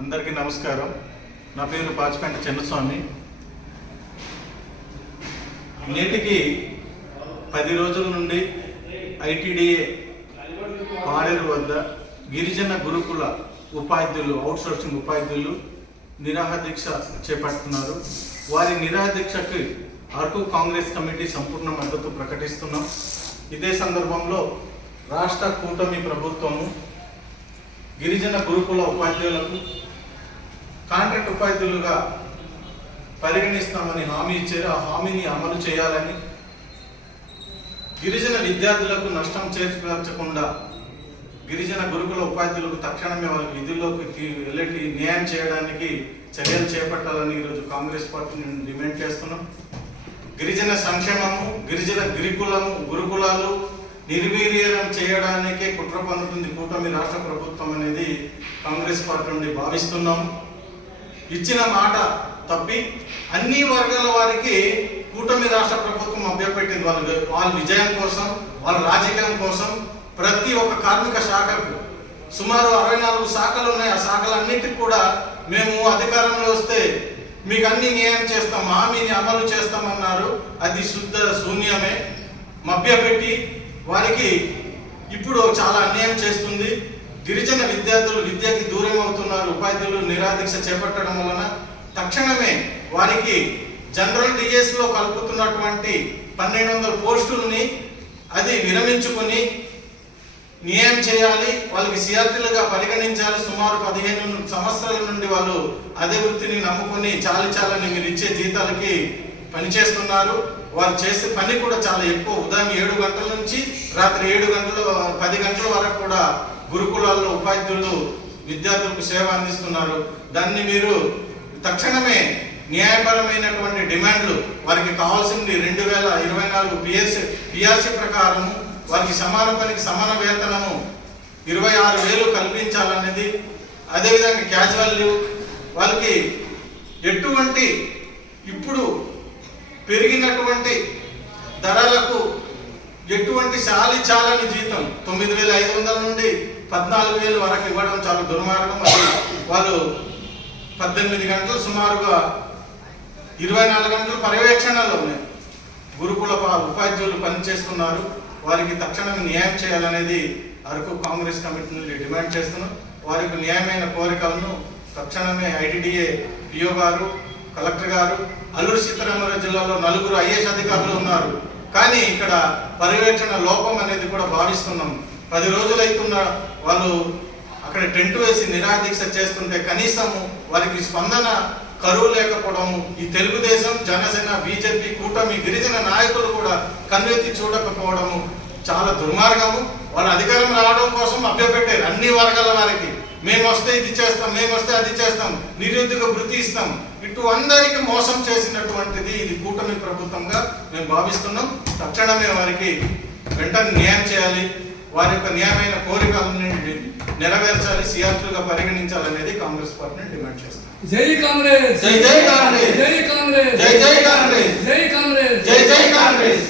అందరికీ నమస్కారం. నా పేరు పాచిపెంట చిన్నస్వామి. నేటికి 10 రోజుల నుండి ఐటీడీఏ పాడేరు వద్ద గిరిజన గురుకుల ఉపాధ్యాయులు అవుట్సోర్సింగ్ ఉపాధ్యాయులు నిరాహార దీక్ష చేపడుతున్నారు. వారి నిరాహార దీక్షకి అరకు కాంగ్రెస్ కమిటీ సంపూర్ణ మద్దతు ప్రకటిస్తున్నాం. ఇదే సందర్భంలో రాష్ట్ర కూటమి ప్రభుత్వము గిరిజన గురుకుల ఉపాధ్యాయులకు కాంట్రాక్ట్ ఉపాధ్యాయులుగా పరిగణిస్తామని హామీ ఇచ్చారు. ఆ హామీని అమలు చేయాలని, గిరిజన విద్యార్థులకు నష్టం చేకూర్చకుండా గిరిజన గురుకుల ఉపాధ్యాయులకు తక్షణమే వాళ్ళ విధుల్లోకి వెళ్ళి న్యాయం చేయడానికి చర్యలు చేపట్టాలని ఈరోజు కాంగ్రెస్ పార్టీని డిమాండ్ చేస్తున్నాం. గిరిజన సంక్షేమము, గిరిజన గురుకులాలు నిర్వీర్యం చేయడానికే కుట్ర పన్నుతుంది కూటమి రాష్ట్ర ప్రభుత్వం అనేది కాంగ్రెస్ పార్టీ నుండి భావిస్తున్నాం. ఇచ్చిన మాట తప్పి అన్ని వర్గాల వారికి కూటమి రాష్ట్ర ప్రభుత్వం అభ్యపెట్టింది. వాళ్ళ విజయం కోసం, వాళ్ళ రాజకీయం కోసం ప్రతి ఒక్క కార్మిక శాఖకు సుమారు 64 శాఖలు ఉన్నాయి. ఆ శాఖలన్నింటికి కూడా మేము అధికారంలో వస్తే మీకు అన్ని న్యాయం చేస్తాం, హామీని అమలు చేస్తామన్నారు. అది శుద్ధ శూన్యమే. మభ్యపెట్టి వారికి ఇప్పుడు చాలా అన్యాయం చేస్తుంది. గిరిజన విద్యార్థులు విద్యకి దూరం అవుతున్నారు. ఉపాధ్యాయులు నిరాదీక్ష చేపట్టడం వలన తక్షణమే వారికి జనరల్ డిఎస్లో కలుపుతున్నటువంటి 1200 పోస్టుల్ని అది విరమించుకొని న్యాయం చేయాలి. వాళ్ళకి సిఆర్టీలుగా పరిగణించాలి. సుమారు 15 సంవత్సరాల నుండి వాళ్ళు అదే వృత్తిని నమ్ముకొని చాలని మీరు ఇచ్చే జీతాలకి పనిచేస్తున్నారు. వాళ్ళు చేసే పని కూడా చాలా ఎక్కువ. ఉదయం 7 గంటల నుంచి రాత్రి 10 గంటల వరకు కూడా గురుకులాల్లో ఉపాధ్యాయులు విద్యార్థులకు సేవ అందిస్తున్నారు. దాన్ని మీరు తక్షణమే న్యాయపరమైనటువంటి డిమాండ్లు వారికి కావాల్సింది 2024 పిఆర్సీ ప్రకారం వారికి సమాన పనికి సమాన వేతనము 26,000 కల్పించాలనేది. అదేవిధంగా క్యాజువల్ లీవ్ వాళ్ళకి ఎటువంటి ఇప్పుడు పెరిగినటువంటి ధరలకు ఎటువంటి చాలని జీతం 9,500 నుండి 14,000 వరకు ఇవ్వడం చాలా దుర్మార్గం. వాళ్ళు 18 గంటలు సుమారుగా 24 గంటలు పర్యవేక్షణలో ఉన్నాయి. గురుకుల ఉపాధ్యాయులు పనిచేస్తున్నారు. వారికి తక్షణం న్యాయం చేయాలనేది అరకు కాంగ్రెస్ కమిటీ నుండి డిమాండ్ చేస్తున్నాం. వారికి న్యాయమైన కోరికలను తక్షణమే ఐటీడీఏ పిఓ గారు, కలెక్టర్ గారు, అల్లూరు సీతారామరాజు జిల్లాలో 4 ఐఏఎస్ అధికారులు ఉన్నారు. కానీ ఇక్కడ పర్యవేక్షణ లోపం అనేది కూడా భావిస్తున్నాం. 10 రోజులు అవుతున్న వాళ్ళు అక్కడ టెంట్ వేసి నిరాదీక్ష చేస్తుంటే కనీసము వారికి స్పందన కరువు లేకపోవడము, ఈ తెలుగుదేశం, జనసేన, బీజేపీ కూటమి గిరిజన నాయకులు కూడా కన్నెత్తి చూడకపోవడము చాలా దుర్మార్గము. వాళ్ళ అధికారం రావడం కోసం అభ్యపెట్టారు అన్ని వర్గాల వారికి. మేము వస్తే ఇది చేస్తాం, మేము వస్తే అది చేస్తాం, నిరుద్యోగ వృత్తి ఇస్తాం. ఇటు అందరికి మోసం చేసినటువంటిది ఇది కూటమి ప్రభుత్వంగా మేము భావిస్తున్నాం. తక్షణమే వారికి వెంటనే న్యాయం చేయాలి. వారి యొక్క న్యాయమైన కోరికలను నెరవేర్చాలి, సిఆర్టీలుగా పరిగణించాలనేది కాంగ్రెస్ పార్టీని డిమాండ్ చేస్తాం. జై కాంగ్రెస్, జై జై కాంగ్రెస్, జై కాంగ్రెస్, జై జై కాంగ్రెస్, జై కాంగ్రెస్, జై జై కాంగ్రెస్.